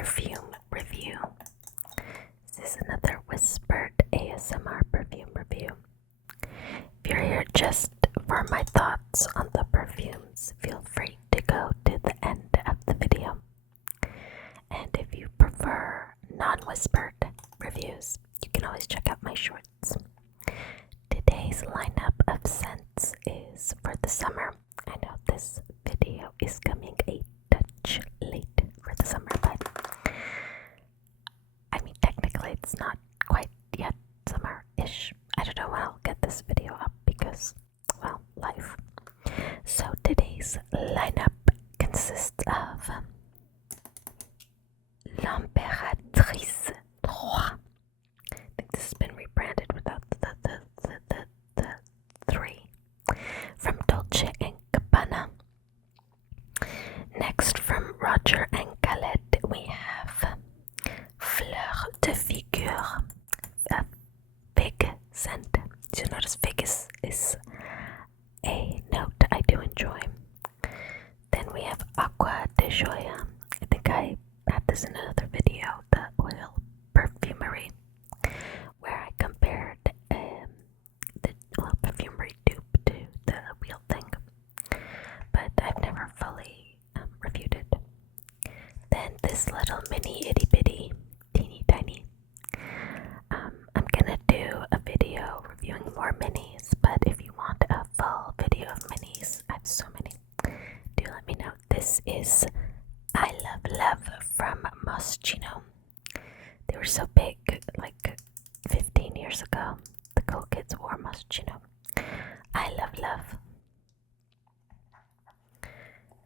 perfume review. This is another whispered ASMR perfume review. If you're here just for my thoughts on the perfumes, feel free to go to the end of the video. And if you prefer non-whispered reviews, you can always check out my shorts. Today's lineup of scents is for the summer. I know this video is coming a touch late for the summer, but I mean technically it's not quite yet summer-ish. I don't know when I'll get this video up because, well, life. So today's lineup consists of L'Impératrice 3. I think this has been rebranded without the 3. From Dolce and Gabbana. Next, from Roger and Gallet, we have Fleur de Figuier, a fig scent. So notice fig is a note I do enjoy. Then we have Acqua de Gioia. I think I had this in another video, the oil perfumery, where I compared the oil perfumery dupe to the real thing, but I've never fully reviewed it. Then this little mini itty bitty teeny tiny. I'm gonna do a video reviewing more minis, but if you want a full video of minis, I have so many, do let me know. This is I Love from Moschino. They were so big like 15 years ago. The cool kids wore Moschino. I Love.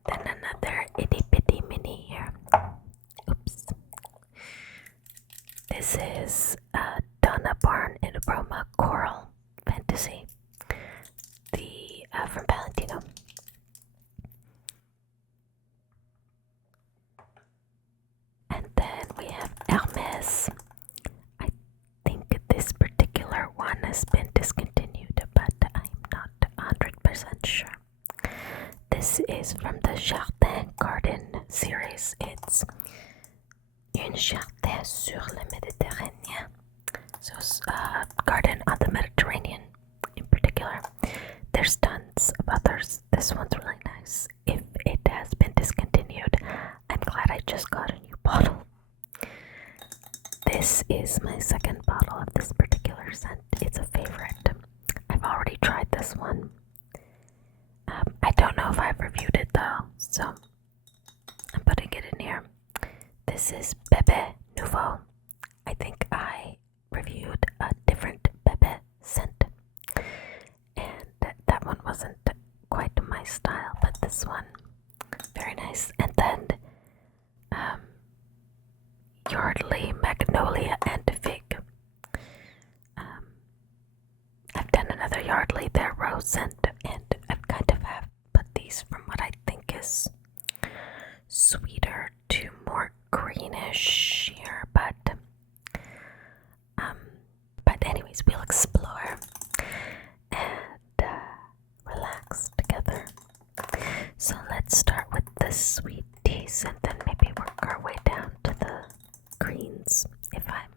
Then another itty bitty mini here. Oops. This is Donna born in Roma Coral Fantasy. The from Valentino. And then we have Hermes. I think this particular one has been discontinued, but I'm not 100% sure. This is from the Jardin Garden series. It's Un Jardin sur le Mediterranee. So garden on the Mediterranean in particular. There's tons of others. This one's really nice. If it has been discontinued, I'm glad I just got a new bottle. This is my second bottle of this particular scent. It's a favorite. I've already tried this one. I don't know if I've reviewed it though, so I'm putting it in here. This is Bebe Nouveau. I think I reviewed a different Bebe scent, and that one wasn't quite my style, but this one, very nice. And then Yardley, Magnolia Fig. I've done another Yardley, their rose scent, and I've kind of have put these from what I think is sweeter to more greenish here, but anyways, we'll explore and relax together. So let's start with the sweet teas and then maybe work our way down to the greens, if I'm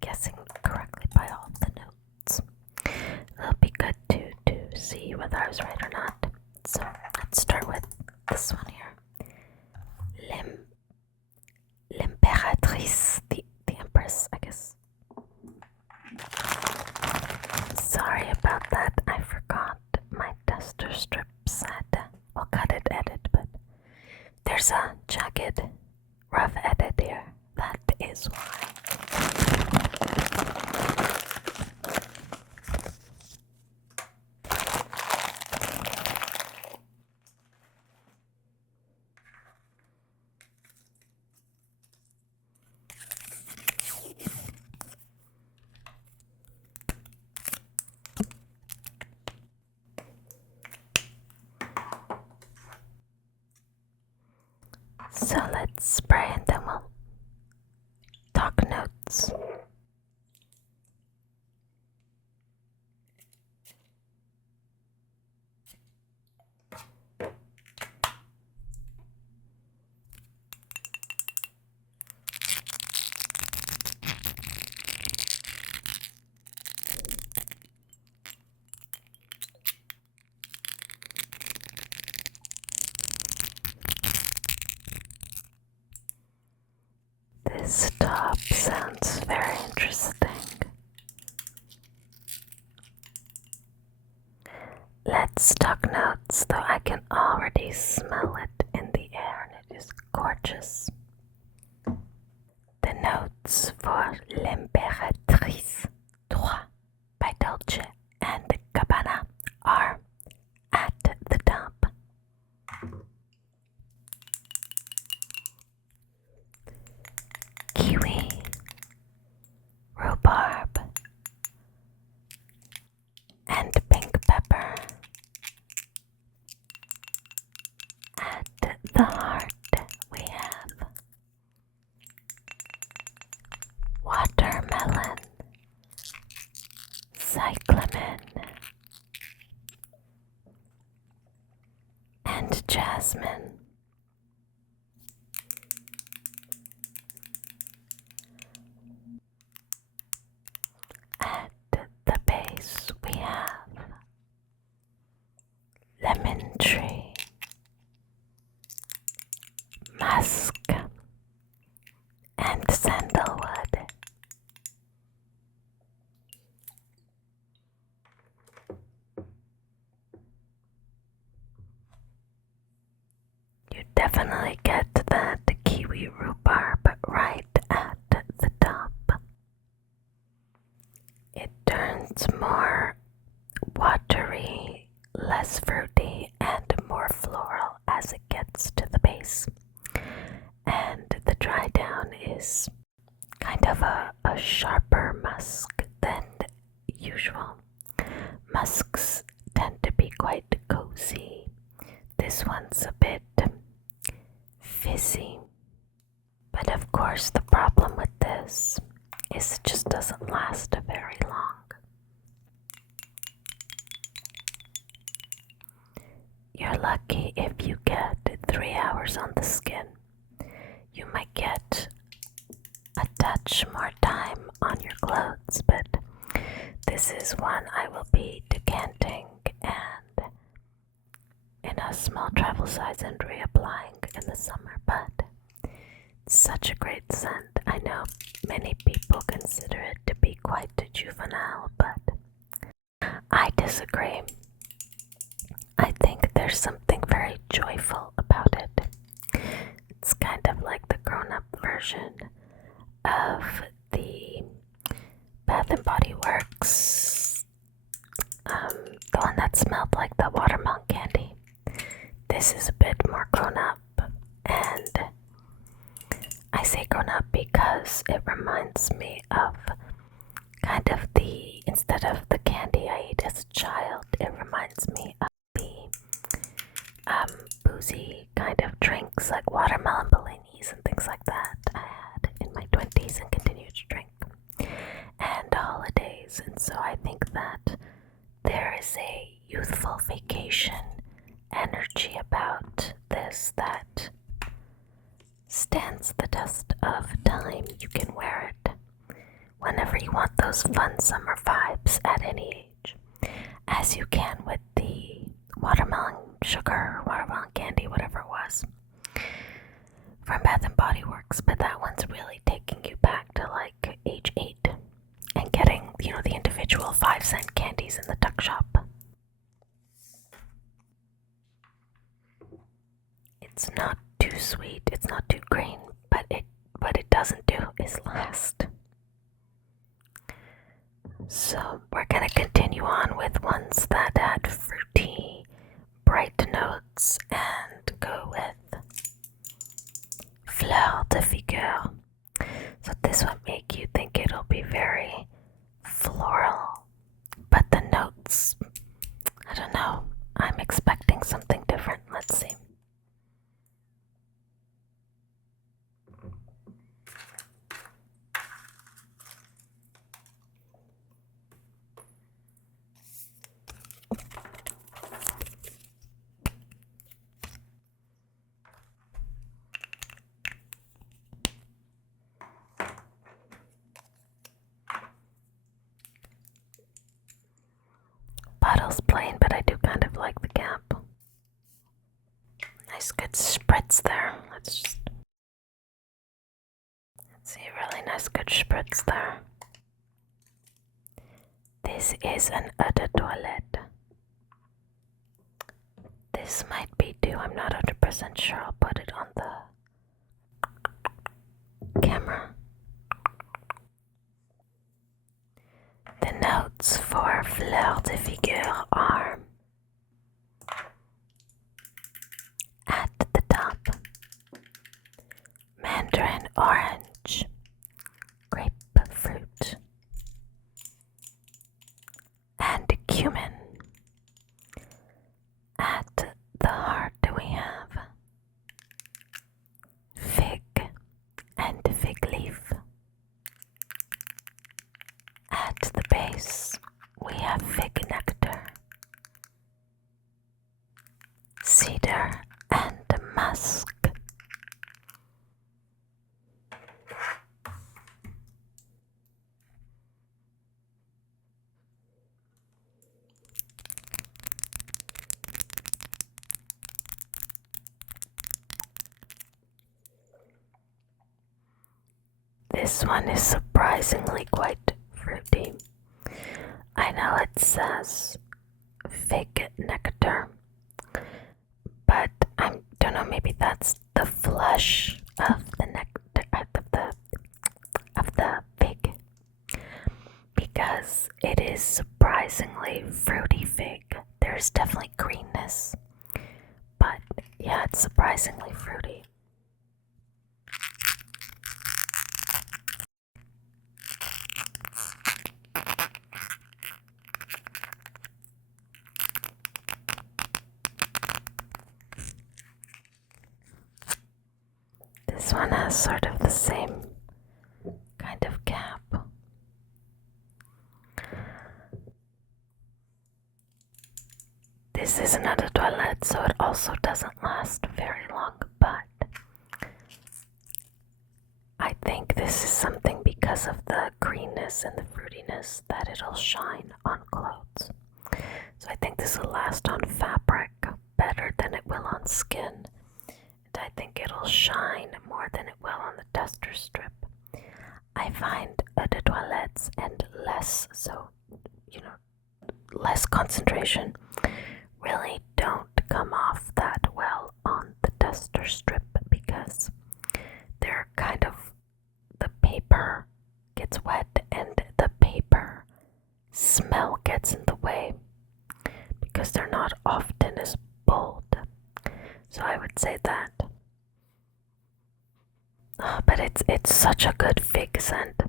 guessing correctly by all the notes. It'll be good to see whether I was right or not. So let's start with this one here. L'Impératrice, the Empress, I guess. Sorry about that, I forgot my duster strips had, well, cut it, edit, but there's a jagged, rough edit here. That is why. So let's spray and then we'll talk notes. sounds very interesting. Let's talk notes, though I can already smell it in the air and it is gorgeous. The notes for L'Impératrice 3 by Dolce and Gabbana are at the top. Kiwi, rhubarb, and pink pepper. At the heart we have watermelon, cyclamen, and jasmine. At the base we have lemon tree, musk, and sandalwood. You definitely get that kiwi rhubarb right at the top. It turns more watery, less fruity, and more floral as it gets to the base. And the dry down is kind of a sharper musk than usual. Musks tend to be quite cozy. This one's a bit fizzy. But of course the problem with this is it just doesn't last very long. You're lucky if you get 3 hours on the skin. You might get a touch more time on your clothes, but this is one I will be decanting and in a small travel size and reapplying in the summer, but it's such a great scent. I know many people consider it to be quite juvenile, but I disagree. I think there's something very joyful about it. It's kind of like the grown-up version of the Bath and Body Works, the one that smelled like the watermelon candy. This is a bit more grown-up, and I say grown-up because it reminds me of kind of instead of the candy I ate as a child, it reminds me of the boozy kind of drinks like watermelon bellinis and things like that I had in my 20s and continue to drink, and holidays. And so I think that there is a youthful vacation energy about this that stands the test of time. You can wear it whenever you want those fun summer vibes at any age, as you can with the watermelon sugar, watermelon candy, whatever it was, from Bath and Body Works. But that one's really taking you back to like age 8 and getting, the individual 5-cent candies in the tuck shop. It's not too sweet, it's not too green, but what it doesn't do is last. So we're gonna continue on with ones that had fruity, bright notes and go with Fleur de Figuier. So this will make you think it'll be very floral, but the notes, I don't know, I'm expecting something different. Let's see. Bottle's plain, but I do kind of like the cap. Nice good spritz there. Let's see, really nice good spritz there. This is an eau de toilette. This might be due, I'm not 100% sure. I'll put it on the camera. The notes for Fleur de Figuier are at the top mandarin orange, grapefruit, and cumin. At the heart we have fig and fig leaf. At the base we have fig nectar, cedar, and musk. This one is surprisingly quite fruity. I know it says fig nectar, but I don't know, maybe that's the flesh of the nectar of the fig, because it is surprisingly fruity fig. There's definitely greenness, but yeah, it's surprisingly fruity. This one has sort of the same kind of cap. This is another toilette, so it also doesn't last very long, but I think this is something because of the greenness and the fruitiness that it'll shine on clothes. So I think this will last on fabric better than it will on skin. And I think it'll shine more than it will on the tester strip. I find eau de toilettes and less concentration really don't come off that well on the tester strip, because they're kind of, the paper gets wet and the paper smell gets in the way because they're not often as bold. So I would say that. But it's such a good fig scent.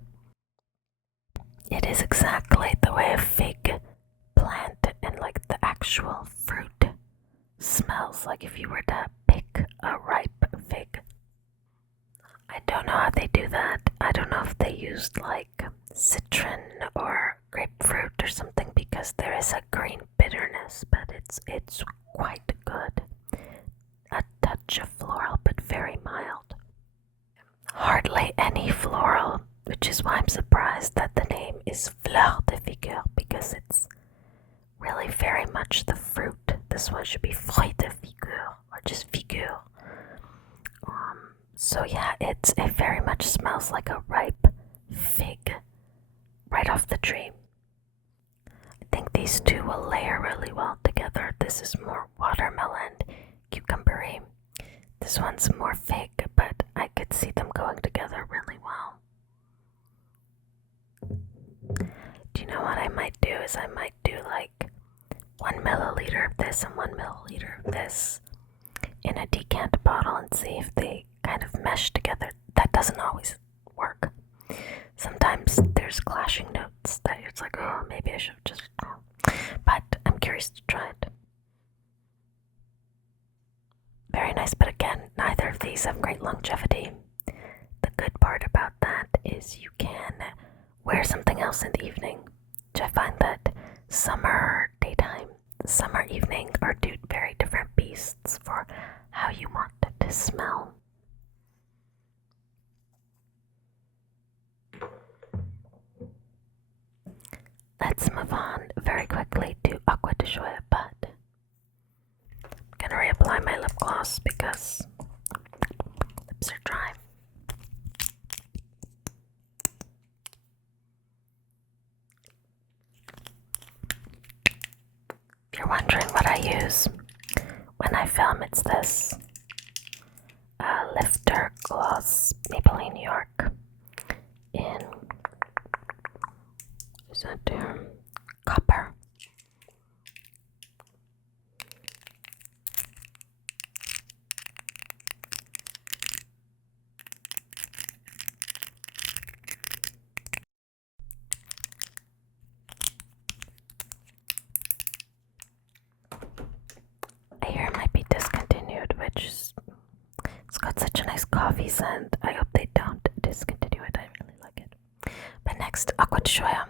It is exactly the way a fig plant and like the actual fruit smells, like if you were to pick a ripe fig. I don't know how they do that. I don't know if they used like citron or grapefruit or something, because there is a green bitterness, but it's quite good. A touch of floral, but very mild. Hardly any floral, which is why I'm surprised that the name is Fleur de Figuier, because it's really very much the fruit. This one should be Fruit de Figuier, or just Figuier. So yeah, it very much smells like a ripe fig right off the tree. I think these two will layer really well together. This is more watermelon, cucumbery. This one's more fig, but I could see them going together really well. Do you know what I might do? Is I might do like 1 milliliter of this and 1 milliliter of this in a decant bottle and see if they kind of mesh together. That doesn't always work. Sometimes there's clashing notes that it's like, oh, maybe I should just, but I'm curious to try it. Very nice, but again, neither of these have great longevity. The good part about that is you can wear something else in the evening, which I find that summer daytime, summer evening are two very different beasts for how you want it to smell. Let's move on very quickly to Acqua de Gioia, but I'm gonna reapply my lip gloss because lips are dry. If you're wondering what I use when I film, it's this Lifter Gloss Maybelline New York in copper. I hear it might be discontinued, which is, it's got such a nice coffee scent. I hope they don't discontinue it. I really like it. But next, Acqua Gioia.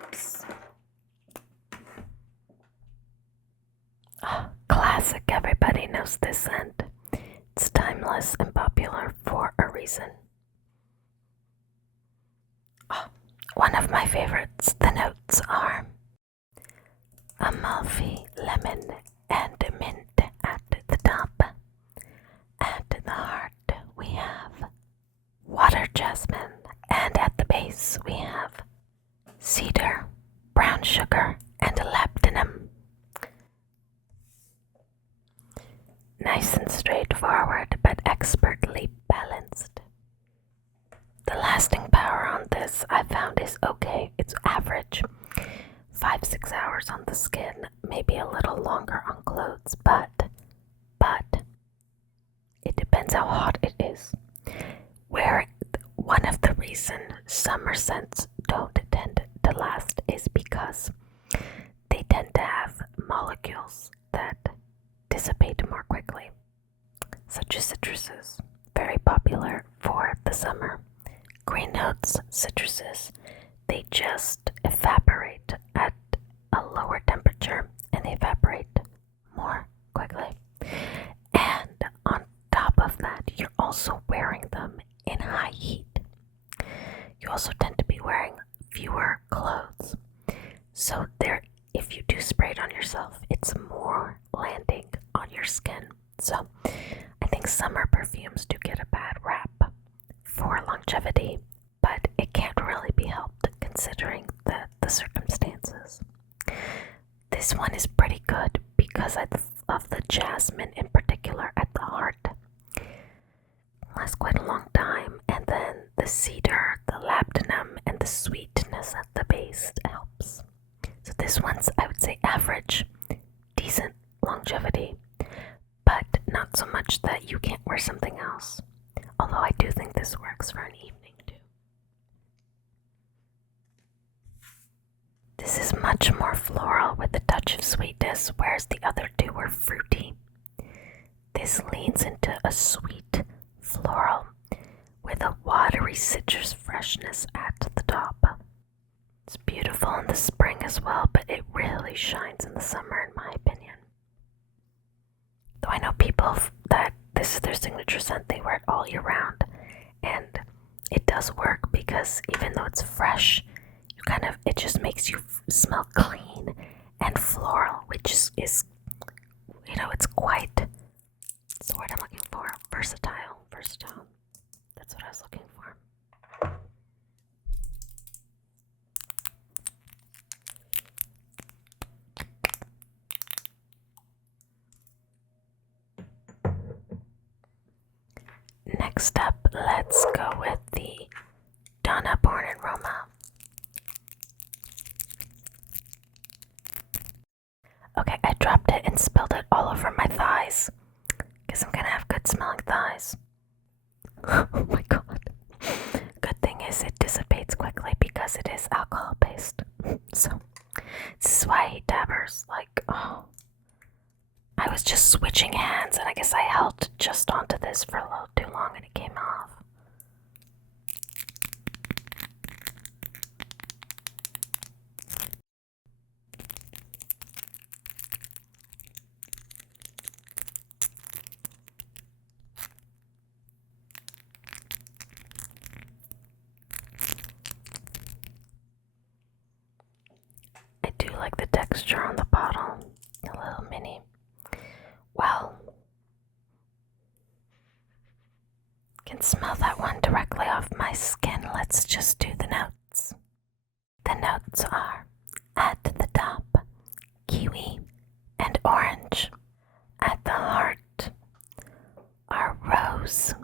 Oops. Oh, classic. Everybody knows this scent. It's timeless and popular for a reason. Oh, one of my favorites. The notes are Amalfi, lemon, and mint at the top. At the heart, we have water jasmine, and at the base, we have cedar, brown sugar, and labdanum. Nice and straightforward, but expertly balanced. The lasting power on this I found is okay. It's average. 5-6 hours on the skin, maybe a little longer on clothes, but it depends how hot it is. One of the reasons summer scents don't tend to last is because they tend to have molecules that dissipate more quickly, such as citruses, very popular for the summer. Green notes, citruses, they just evaporate at a lower temperature and they evaporate more quickly. And on top of that, you're also wearing them in high heat. You also tend to be wearing fewer clothes. So if you do spray it on yourself, it's more landing on your skin. So I think summer perfumes do get a bad rap for longevity, but it can't really be helped considering the circumstances. This one is pretty good because of the jasmine in particular at the heart. It lasts quite a long time, and then the cedar, the labdanum, and the sweetness at the base helps. So this one's, I would say, average, decent longevity, but not so much that you can't wear something else. Although I do think this works for an evening too. This is much more floral with a touch of sweetness, whereas the other two were fruity. This leans into a sweet floral with a watery citrus freshness at the top. It's beautiful in the spring as well, but it really shines in the summer in my opinion. Though I know people that this is their signature scent, they wear it all year round, and it does work because even though it's fresh, it just makes you smell clean and floral, which is it's the word I'm looking for, versatile. That's what I was looking for. Next up, let's go with the Donna Born in Roma. Okay, I dropped it and spilled it all over my thighs because I'm gonna have good smelling thighs. Oh my god. Good thing is it dissipates quickly because it is alcohol based. So this is why I hate dabbers. I was just switching hands and I guess I held just onto this for a little too long and it came off. I do like the texture on the bottle. A little mini. Well, can smell that one directly off my skin. Let's just do the notes. The notes are at the top, kiwi and orange. At the heart are rose,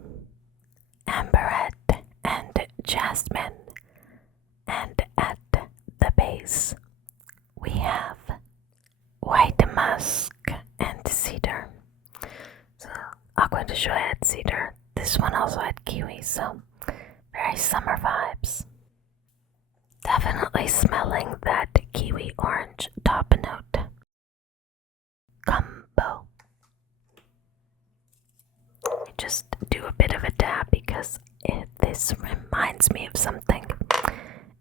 amberette, and jasmine. And at the base, we have white musk and cedar. So, Acqua de Gioia had cedar. This one also had kiwi, so very summer vibes. Definitely smelling that kiwi orange top note combo. I just do a bit of a dab because this reminds me of something,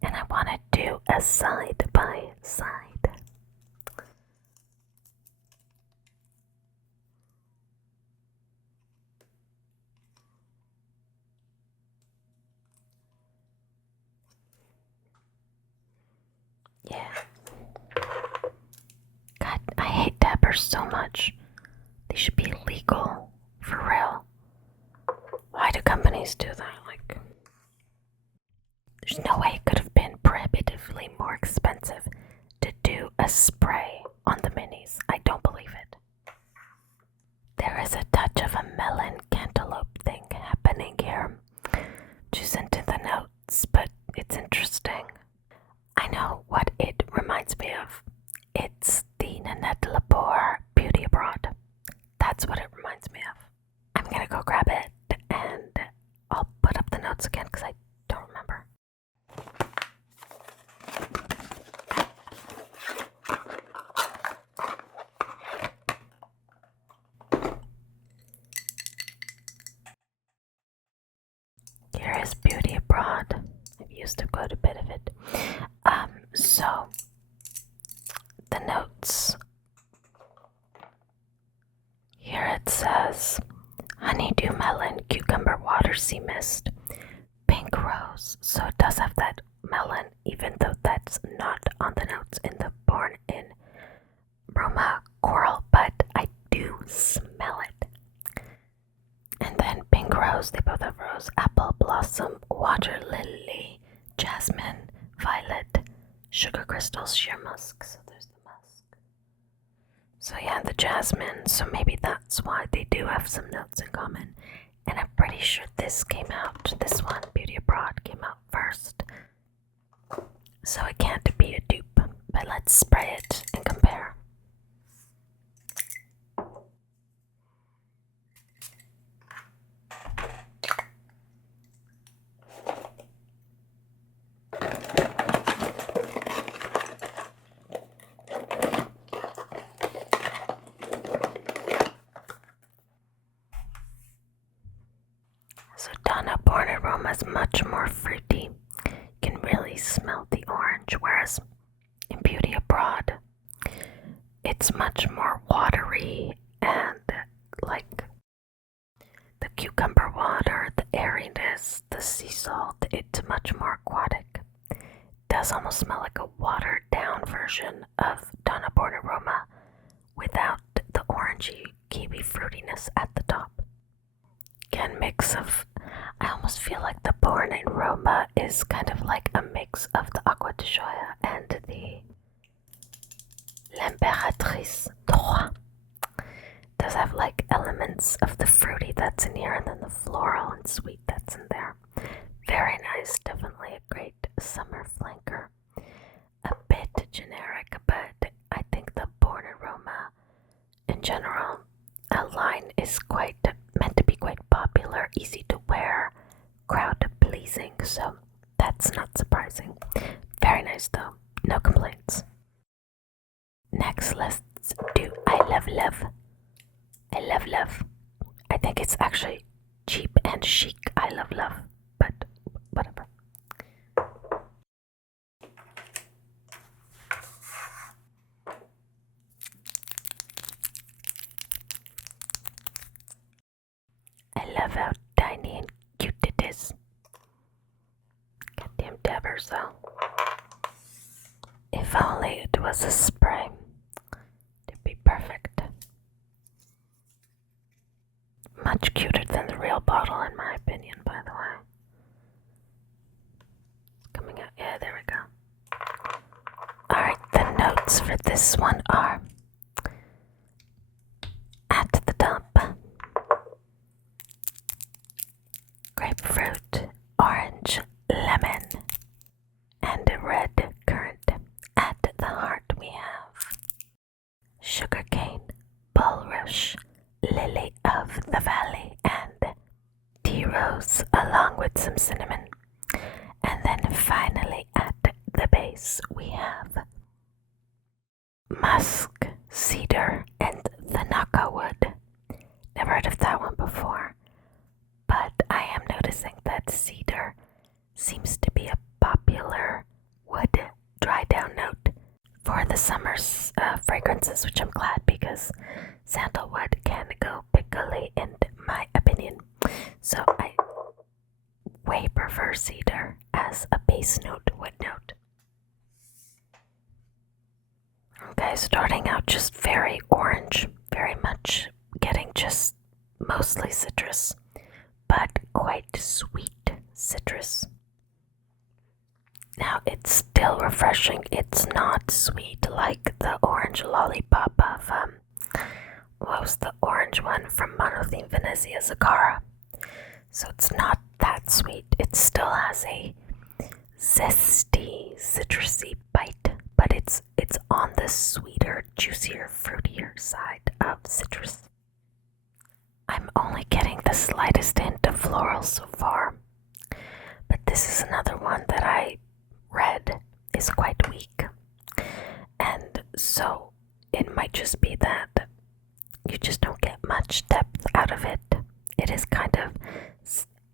and I want to do a side by side. Yeah. God, I hate dabbers so much. They should be illegal, for real. Why do companies do that? Like, there's no way it could have been prohibitively more expensive to do a spray on the minis. I don't believe it. There is a touch of a melon cantaloupe thing happening here, which is into the notes, but it's interesting. I know what it reminds me of. It's the Nanette Lepore Beauty Abroad. That's what it reminds me of. I'm gonna go grab it and I'll put up the notes again because I don't remember. Here is Beauty Abroad. I've used a good bit of it. So the notes. Here it says honeydew melon, cucumber water, sea mist, pink rose. So it does have that melon, even though that's not on the notes in the Born in Roma coral, but I do smell it. And then pink rose, they both have rose, apple blossom, water lily, jasmine, violet, sugar crystals, sheer musk. So there's the musk. So yeah, the jasmine. So maybe that's why they do have some notes in common. And I'm pretty sure this came out, this one, Beauty Abroad, came out first. So it can't be a dupe. But let's spray it and compare. So Donna Born in Roma is much more fruity. You can really smell the orange, whereas in Beauty Abroad, it's much more watery and like the cucumber water, the airiness, the sea salt, it's much more aquatic. It does almost smell like a watered down version of Donna Born in Roma without the orangey kiwi fruitiness at the top. Again, mix of, I almost feel like the Born in Roma is kind of like a mix of the Acqua de Gioia and the L'Impératrice de Roi. Does have like elements of the fruity that's in here and then the floral and sweet that's in there. Very nice, definitely a great summer flanker. A bit generic, but I think the Born in Roma in general, a line is quite meant to be quite popular, easy to wear, crowd pleasing, so that's not surprising. Very nice though, no complaints. Next, let's do I Love Love. I Love Love. I think it's actually cheap and chic I Love Love, but whatever. I love how tiny and cute it is. Goddamn dabbers though. If only it was a spray. It'd be perfect. for this one are at the top grapefruit, orange, lemon, and a red currant. At the heart we have sugarcane, bulrush, lily of the valley, and tea rose, along with some cinnamon. And then finally at the base we have musk, cedar, and the Acqua wood. Never heard of that one before, but I am noticing that cedar seems to be a popular wood dry down note for the summer's fragrances, which I'm glad because sandalwood can go pickly in my opinion. So I way prefer cedar as a base note, wood note. Okay, starting out just very orange, very much getting just mostly citrus, but quite sweet citrus. Now it's still refreshing. It's not sweet like the orange lollipop of what was the orange one from Monotheme Venezia Zagara. So it's not that sweet. It still has a zesty, citrusy bite, but it's on the sweeter, juicier, fruitier side of citrus. I'm only getting the slightest hint of floral so far, but this is another one that I read is quite weak, and so it might just be that you just don't get much depth out of it. It is kind of,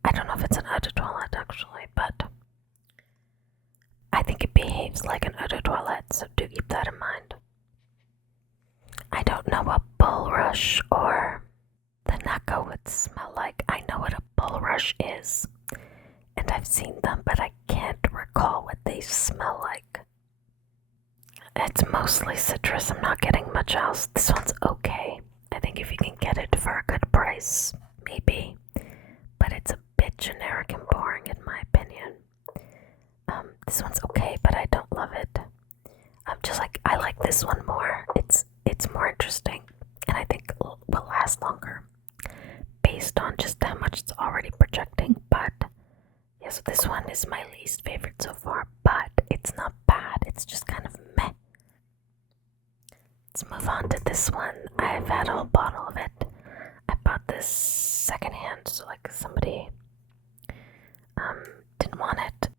I don't know if it's an eau de toilette actually, but I think it behaves like an eau de toilette, so do keep that in mind. I don't know what bulrush or the Acqua would smell like. I know what a bulrush is, and I've seen them, but I can't recall what they smell like. It's mostly citrus. I'm not getting much else. This one's okay. I think if you can get it for a good price, maybe, but it's a bit generic and boring in my opinion. This one's okay, but I don't love it. I like this one more. It's more interesting, and I think will last longer based on just how much it's already projecting. But yeah, so this one is my least favorite so far, but it's not bad. It's just kind of meh. Let's move on to this one. I've had a whole bottle of it. I bought this secondhand, so like somebody didn't want it.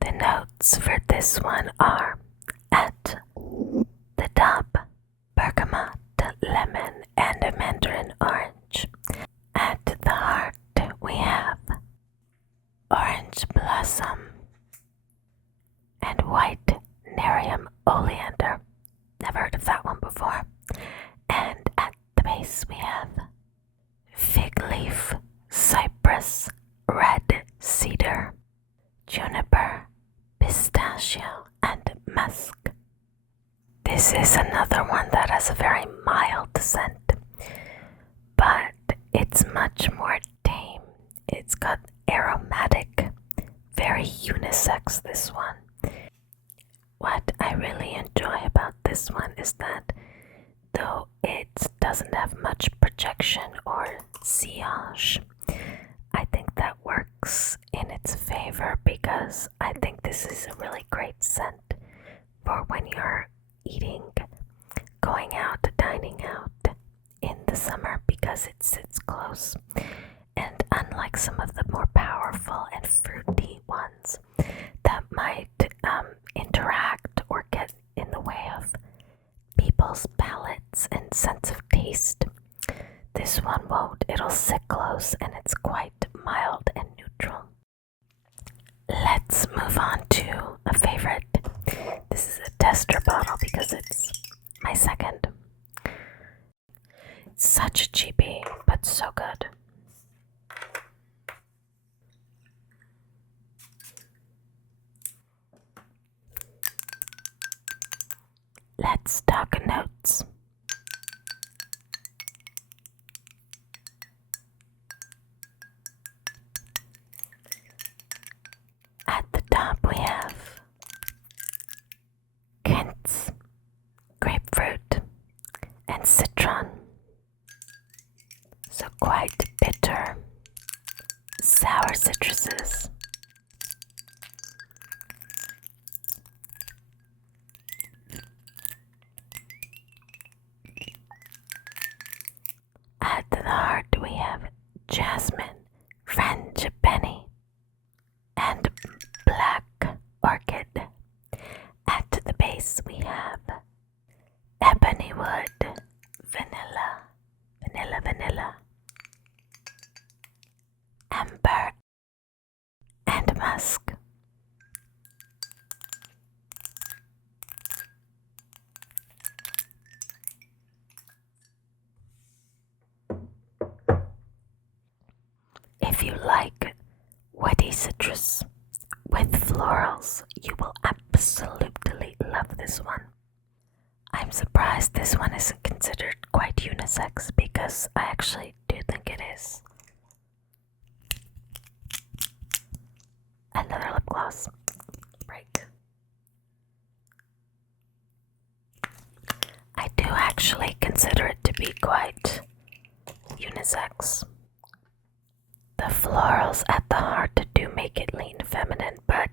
The notes for this one are at the top bergamot, lemon, and a mandarin orange. At the heart we have orange blossom and white nerium oleander. Never heard of that one before. And at the base we have fig leaf, cypress, red cedar, juniper, pistachio, and musk. This is another one that has a very mild scent, but it's much more tame. It's got aromatic, very unisex, this one. What I really enjoy about this one is that though it doesn't have much projection or sillage, I think that works in its favor because I think this is a really great scent for when you're eating, going out, dining out in the summer because it sits close. And unlike some of the more powerful and fruity ones that might interact or get in the way of people's palates and sense of taste, this one won't. It'll sit close and it's quite mild and neutral. Let's move on Let's talk notes. At the top we have quince, grapefruit, and citron. So quite bitter, sour citruses. At the heart we have jasmine, frangipani, and black orchid. At the base we have ebony wood, vanilla, amber, and musk. If you like woody citrus with florals, you will absolutely love this one. I'm surprised this one isn't considered quite unisex because I actually do think it is. Another lip gloss. Right. I do actually consider it to be quite unisex. The florals at the heart do make it lean feminine, but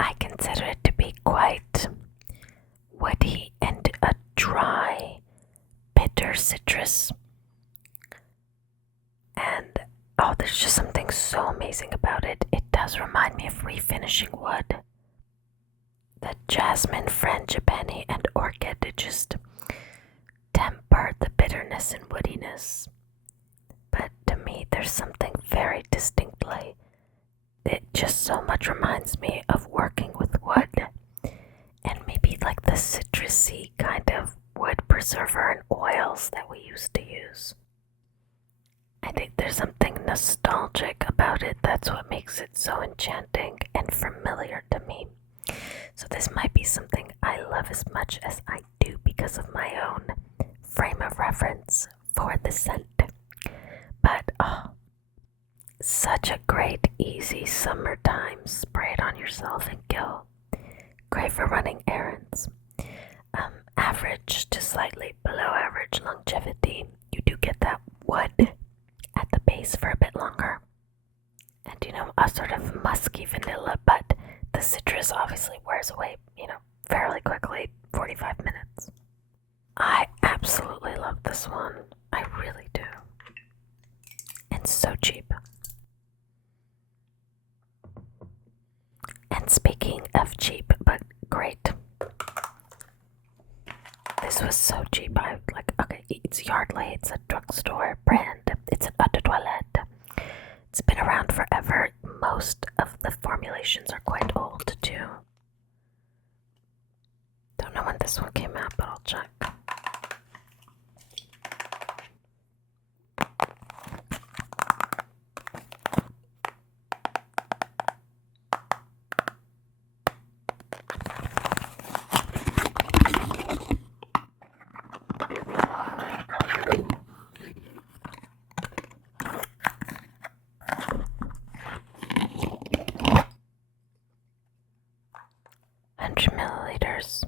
I consider it to be quite woody and a dry, bitter citrus. And there's just something so amazing about it. It does remind me of refinishing wood. The jasmine, frangipani, and orchid just temper the bitterness and woodiness. But to me, there's something very distinctly. It just so much reminds me of working with wood and maybe like the citrusy kind of wood preserver and oils that we used to use. I think there's something nostalgic about it. That's what makes it so enchanting and familiar to me. So this might be something I love as much as I do because of my own frame of reference for the scent. But such a great, easy summertime spray it on yourself and go. Great for running errands. Average to slightly below average longevity. You do get that wood at the base for a bit longer. And a sort of musky vanilla, but the citrus obviously wears away, fairly quickly, 45 minutes. I absolutely love this one. I really do. And so cheap. And speaking of cheap, but great. This was so cheap. It's Yardley. It's a drugstore brand. It's an eau de toilette. It's been around forever. Most of the formulations are quite old too. Don't know when this one came out, but I'll check. Milliliters.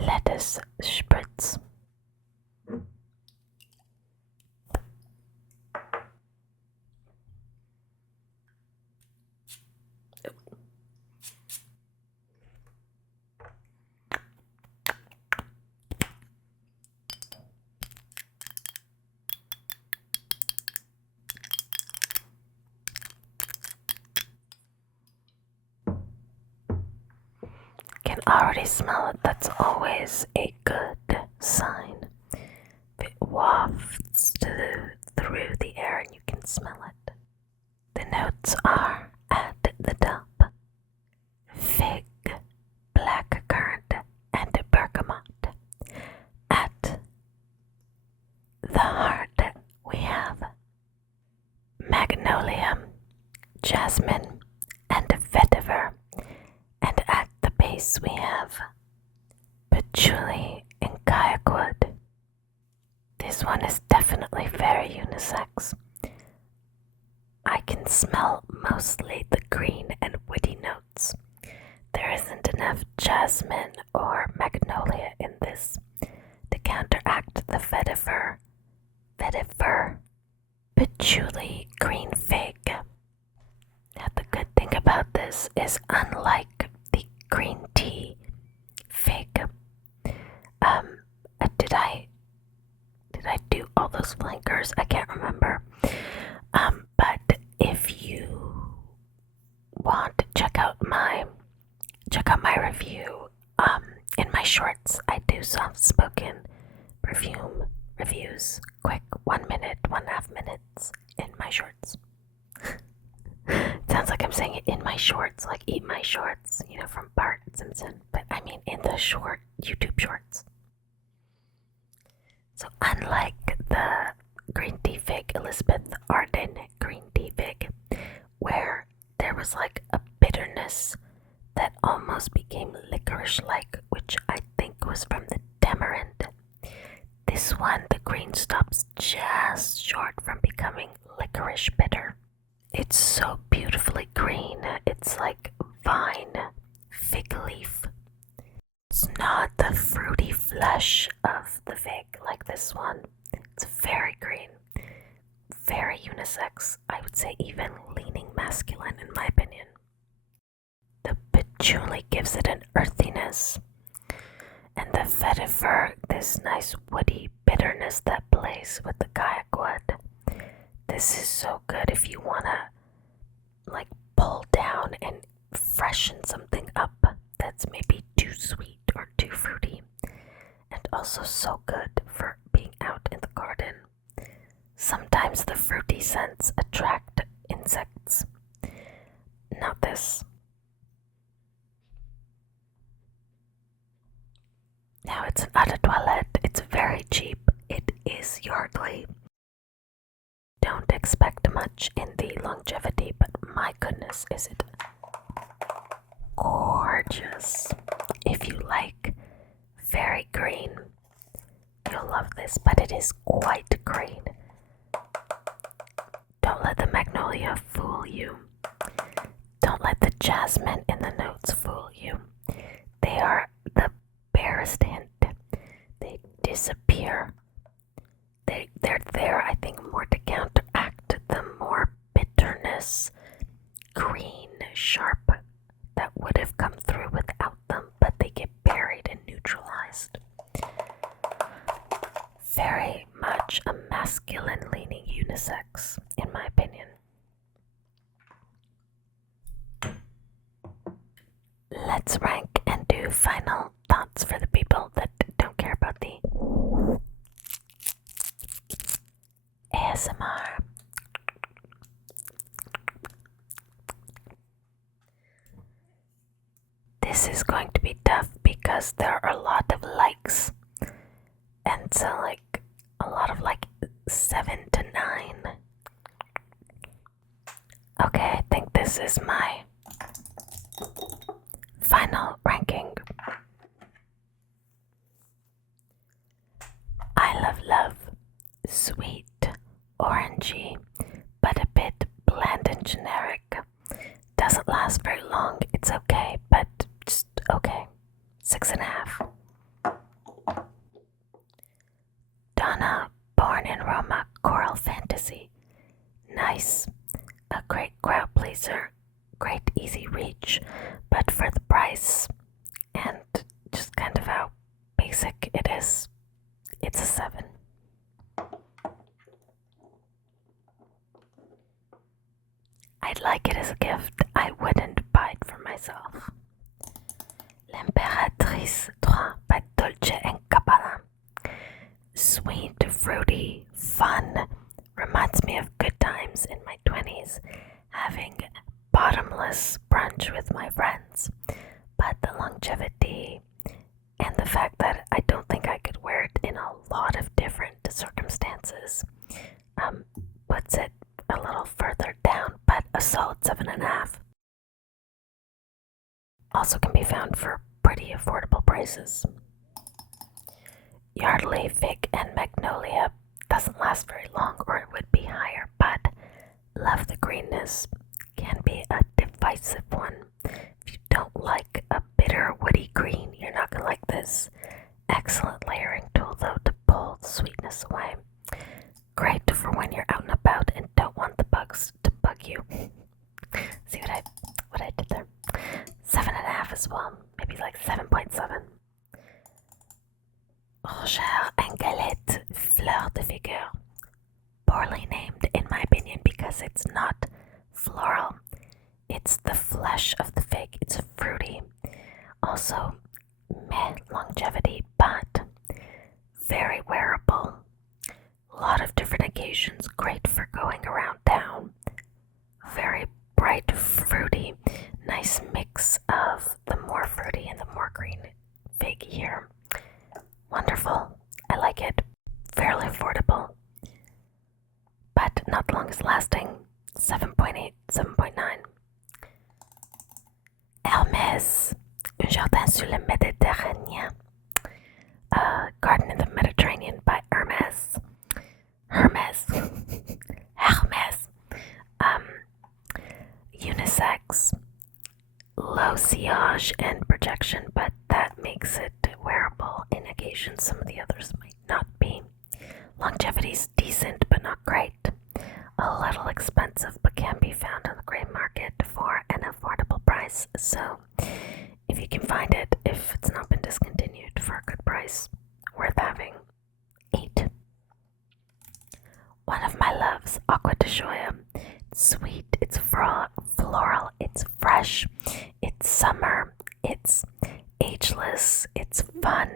Lettuce spritz. can already smell it. That's always a good sign. It wafts through the air and you can smell it. The notes are at the top: fig, black currant, and bergamot. At the heart we have magnolia, jasmine, and vetiver, and at the base we have patchouli and kayak wood. This one is definitely very unisex. I can smell mostly the green and woody notes. There isn't enough jasmine or magnolia in this to counteract the vetiver, patchouli, green fig. Now the good thing about this is, unlike the green tea fig, did I do all those flankers? I can't remember. But if you want, check out my review. In my shorts, I do soft-spoken perfume reviews, quick 1 minute, 1.5 minutes in my shorts. Sounds like I'm saying it in my shorts, like eat my shorts, from Bart Simpson, but I mean in the short YouTube shorts. So unlike the green tea fig, Elizabeth Arden green tea fig, where there was like a bitterness that almost became licorice-like, which I think was from the tamarind. This one, the green stops just short from becoming licorice bitter. It's so beautifully green. It's like vine, fig leaf. It's not the fruity flesh of the fig like this one. It's very green, very unisex. I would say even leaning masculine in my opinion. The patchouli gives it an earthiness, and the vetiver, this nice woody bitterness that plays with the kayak wood. This is so good if you wanna like pull down and freshen something up that's maybe too sweet or too fruity, and also so good for being out in the garden. Sometimes the fruity scents attract insects. Not this. Now it's an eau de toilette. It's very cheap. It is Yardley. Don't expect much in the longevity, but my goodness, is it gorgeous. If you like very green, you'll love this, but it is quite green. Don't let the magnolia fool you. Don't let the jasmine in the notes fool you. They are the barest hint. They disappear. They're there, I think, more to counteract the more bitterness, green, sharp that would have come through without them, but they get buried and neutralized. Very much a masculine-leaning unisex, in my opinion. Let's rank and do final thoughts for the people that don't care about the ASMR. This is going to be tough because there are a lot of likes, and so like a lot of like 7 to 9. Okay, I think this is my final ranking. I love, sweet, orangey, but a bit bland and generic. Doesn't last very long. It's okay, but just okay. 6.5. Donna, born in Roma, choral fantasy. Nice. A great crowd pleaser. Great easy reach, but for the price and just kind of how basic it is, it's a 7. I'd like it as a gift. I wouldn't buy it for myself. L'Impératrice 3 by Dolce and Gabbana. Sweet, fruity, fun. Reminds me of good times in my 20s, having bottomless brunch with my friends. But the longevity and the fact that I don't think I could wear it in a lot of different circumstances puts it a little further down, but a solid 7.5. Also can be found for pretty affordable prices. Yardley Fig and Magnolia doesn't last very long, or it would be higher, but love the greenness. Can be a divisive one. If you don't like a bitter woody green, you're not gonna like this. Excellent layering tool though to pull the sweetness away. Great for when you're out and about and don't want the bugs to bug you. See what I did there? 7.5 as well, maybe like 7.7. Roger and Gallet Fleur de Figuier. Poorly named in my opinion because it's not floral. It's the flesh of the fig. It's fruity. Also, meh longevity, but very wearable. A lot of different occasions. Great for going around town. Very bright, fruity. Nice mix of the more fruity and the more green fig here. Wonderful. I like it. Fairly affordable. But not the longest lasting. 7.8, 7.9. Hermes, Jardin sur le Mediterranee. Garden in the Mediterranean by Hermes. Hermes. Unisex. Low sillage and projection, but that makes it wearable in occasions some of the others might not be. Longevity's decent but not great. A little expensive but can be found on the gray market for an affordable price. So if you can find it, if it's not been discontinued for a good price, worth having. 8. One of my loves, Acqua de Gioia. It's sweet, it's floral, it's fresh, it's summer, it's ageless, it's fun,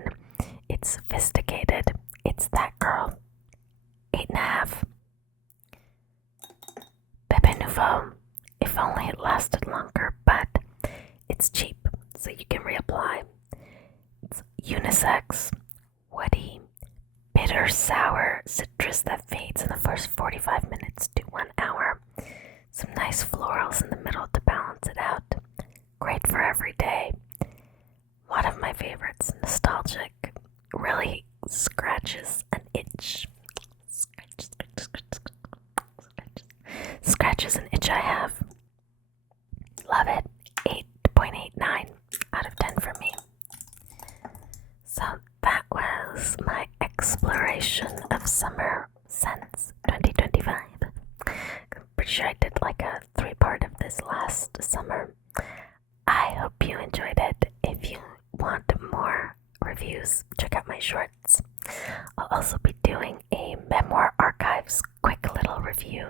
it's sophisticated, it's that girl. 8.5. Bebe Nouveau. If only it lasted longer, but it's cheap, so you can reapply. It's unisex, woody, bitter, sour, citrus that fades in the first 45 minutes to 1 hour. Some nice florals in the middle to balance it out. Great for every day. One of my favorites, nostalgic, really scratches an itch. Scratches an itch I have. Love it. 8.89 out of 10 for me. So that was my exploration of summer scents 2025. I'm pretty sure I did like a 3-part of this last summer. I hope you enjoyed it. If you want more reviews, check out my shorts. I'll also be doing a Memoir Archives quick little review.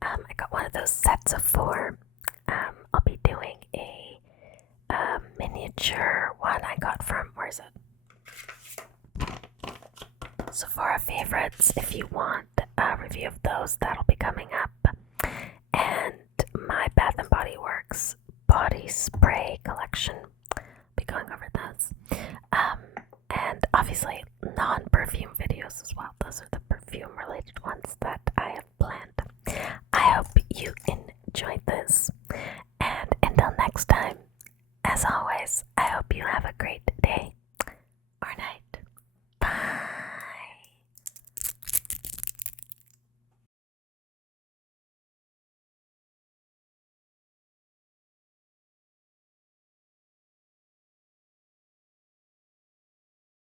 I got one of those sets of 4. I'll be doing a miniature one I got from, where is it? Sephora Favorites. If you want a review of those, that'll be coming up. And my Bath & Body Works body spray collection. I'll be going over those. And obviously non-perfume videos as well. Those are the perfume related ones that I have planned. I hope you enjoyed this. And until next time, as always, I hope you have a great day.